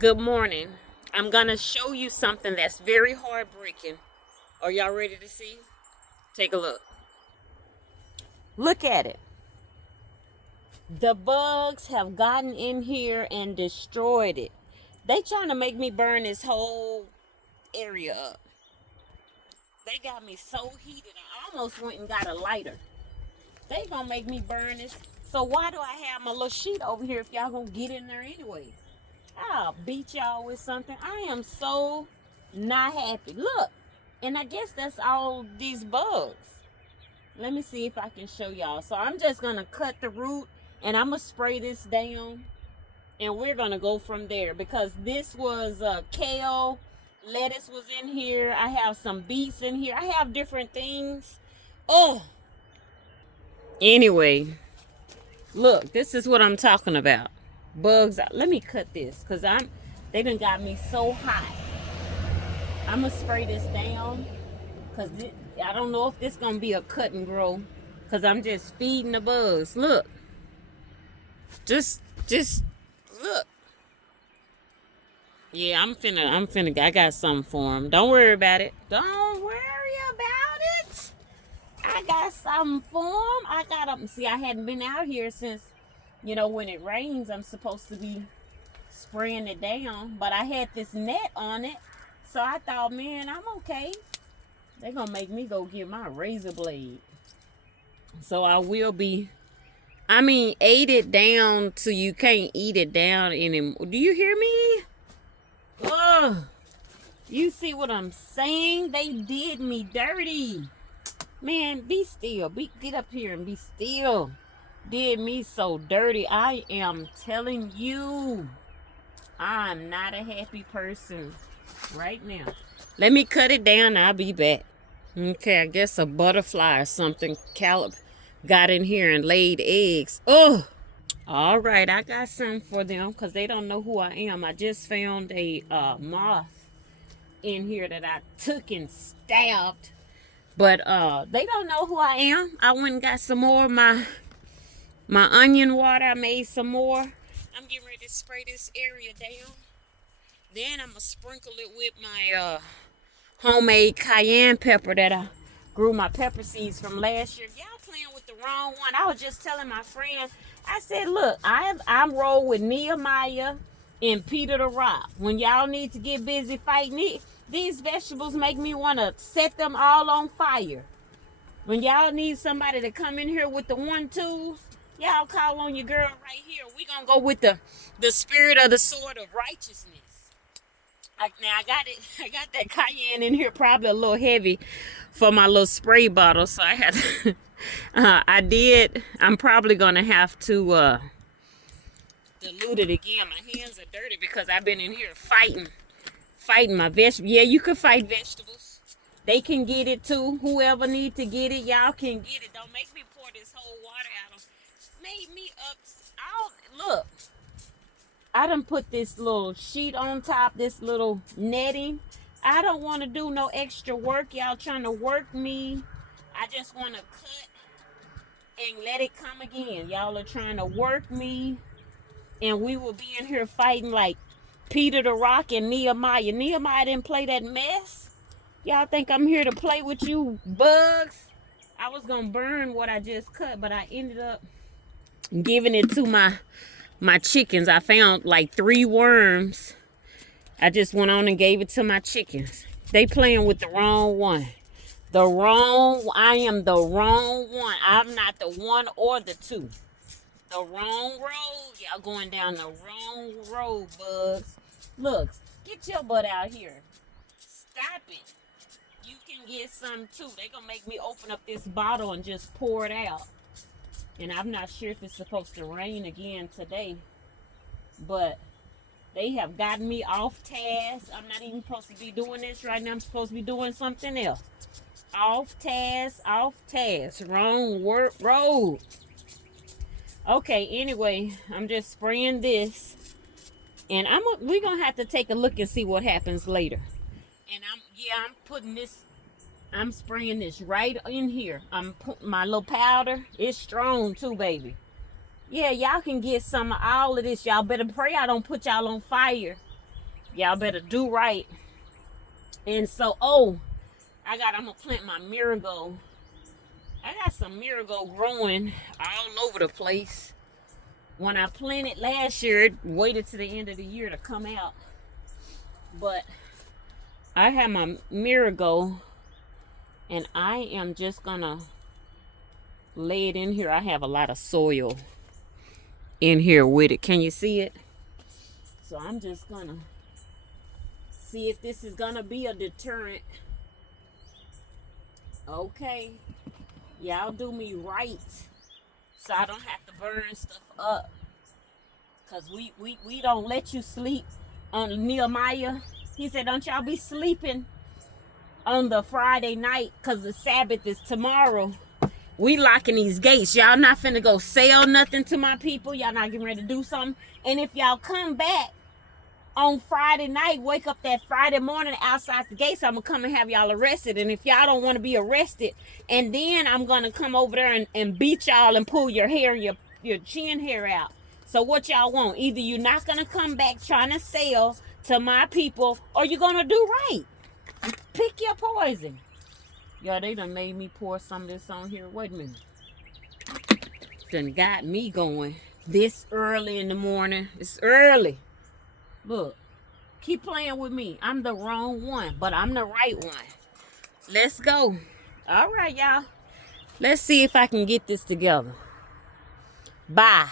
Good morning. I'm going to show you something that's very heartbreaking. Are y'all ready to see? Take a look. Look at it. The bugs have gotten in here and destroyed it. They trying to make me burn this whole area up. They got me so heated. I almost went and got a lighter. They gonna make me burn this. So why do I have my little sheet over here if y'all gonna get in there anyway? I'll beat y'all with something. I am so not happy. Look, and I guess that's all these bugs. Let me see if I can show y'all. So I'm just gonna cut the root and I'm gonna spray this down and we're gonna go from there because this was kale, lettuce was in here. I have some beets in here. I have different things. Oh, anyway, look, this is what I'm talking about. Bugs. Let me cut this because they done got me so hot. I'm gonna spray this down because I don't know if this gonna be a cut and grow because I'm just feeding the bugs. Look, just look. Yeah, I'm finna. I got something for them. Don't worry about it. Don't worry about it. I got something for them. I got them. See, I hadn't been out here since, when it rains, I'm supposed to be spraying it down. But I had this net on it. So I thought, man, I'm okay. They're going to make me go get my razor blade. So I will be, ate it down till you can't eat it down anymore. Do you hear me? Oh, you see what I'm saying? They did me dirty. Man, be still. Get up here and be still. Did me so dirty. I am telling you, I'm not a happy person right now. Let me cut it down. I'll be back. Okay, I guess a butterfly or something got in here and laid eggs. Oh, all right. I got something for them because they don't know who I am. I just found a moth in here that I took and stabbed. But they don't know who I am. I went and got some more of my onion water. I made some more. I'm getting ready to spray this area down. Then I'm going to sprinkle it with my homemade cayenne pepper that I grew my pepper seeds from last year. Y'all playing with the wrong one. I was just telling my friend, I said, look, I'm rolled with Nehemiah and Peter the Rock. When y'all need to get busy fighting it, these vegetables make me want to set them all on fire. When y'all need somebody to come in here with the 1-2s, y'all call on your girl right here. We gonna go with the spirit of the sword of righteousness. Now I got it. I got that cayenne in here, probably a little heavy for my little spray bottle. So I had to, I'm probably gonna have to dilute it again. My hands are dirty because I've been in here fighting my vegetables. Yeah, you can fight vegetables. They can get it too. Whoever need to get it, y'all can get it. Don't make me pour this whole water out. Made me up. Look, I done put this little sheet on top, this little netting. I don't want to do no extra work. Y'all trying to work me. I just want to cut and let it come again. Y'all are trying to work me. And we will be in here fighting like Peter the Rock and Nehemiah. Nehemiah didn't play that mess. Y'all think I'm here to play with you bugs? I was going to burn what I just cut, but I ended up giving it to my chickens. I found like 3 worms. I just went on and gave it to my chickens. They playing with the wrong one. I am the wrong one. I'm not the 1 or the 2. The wrong road. Y'all going down the wrong road, bugs. Look, get your butt out here. Stop it. You can get some too. They gonna make me open up this bottle and just pour it out. And I'm not sure if it's supposed to rain again today. But they have gotten me off task. I'm not even supposed to be doing this right now. I'm supposed to be doing something else. Off task. Wrong road. Okay, anyway, I'm just spraying this. And we're going to have to take a look and see what happens later. And I'm spraying this right in here. I'm putting my little powder. It's strong too, baby. Yeah, y'all can get some of all of this. Y'all better pray I don't put y'all on fire. Y'all better do right. And so, I'm gonna plant my marigold. I got some marigold growing all over the place. When I planted last year, it waited to the end of the year to come out. But I have my marigold, and I am just gonna lay it in here. I have a lot of soil in here with it. Can you see it? So I'm just gonna see if this is gonna be a deterrent. Okay, y'all do me right so I don't have to burn stuff up. Cause we don't let you sleep on Nehemiah. He said, don't y'all be sleeping on the Friday night, cause the Sabbath is tomorrow. We locking these gates. Y'all not finna go sell nothing to my people. Y'all not getting ready to do something. And if y'all come back on Friday night, wake up that Friday morning outside the gates, I'm gonna come and have y'all arrested. And if y'all don't want to be arrested, and then I'm gonna come over there and beat y'all and pull your hair, your chin hair out. So what y'all want? Either you're not gonna come back trying to sell to my people, or you're gonna do right. Pick your poison. Y'all, they done made me pour some of this on here. Wait a minute. Done got me going this early in the morning. It's early. Look, keep playing with me. I'm the wrong one, but I'm the right one. Let's go. All right, y'all. Let's see if I can get this together. Bye.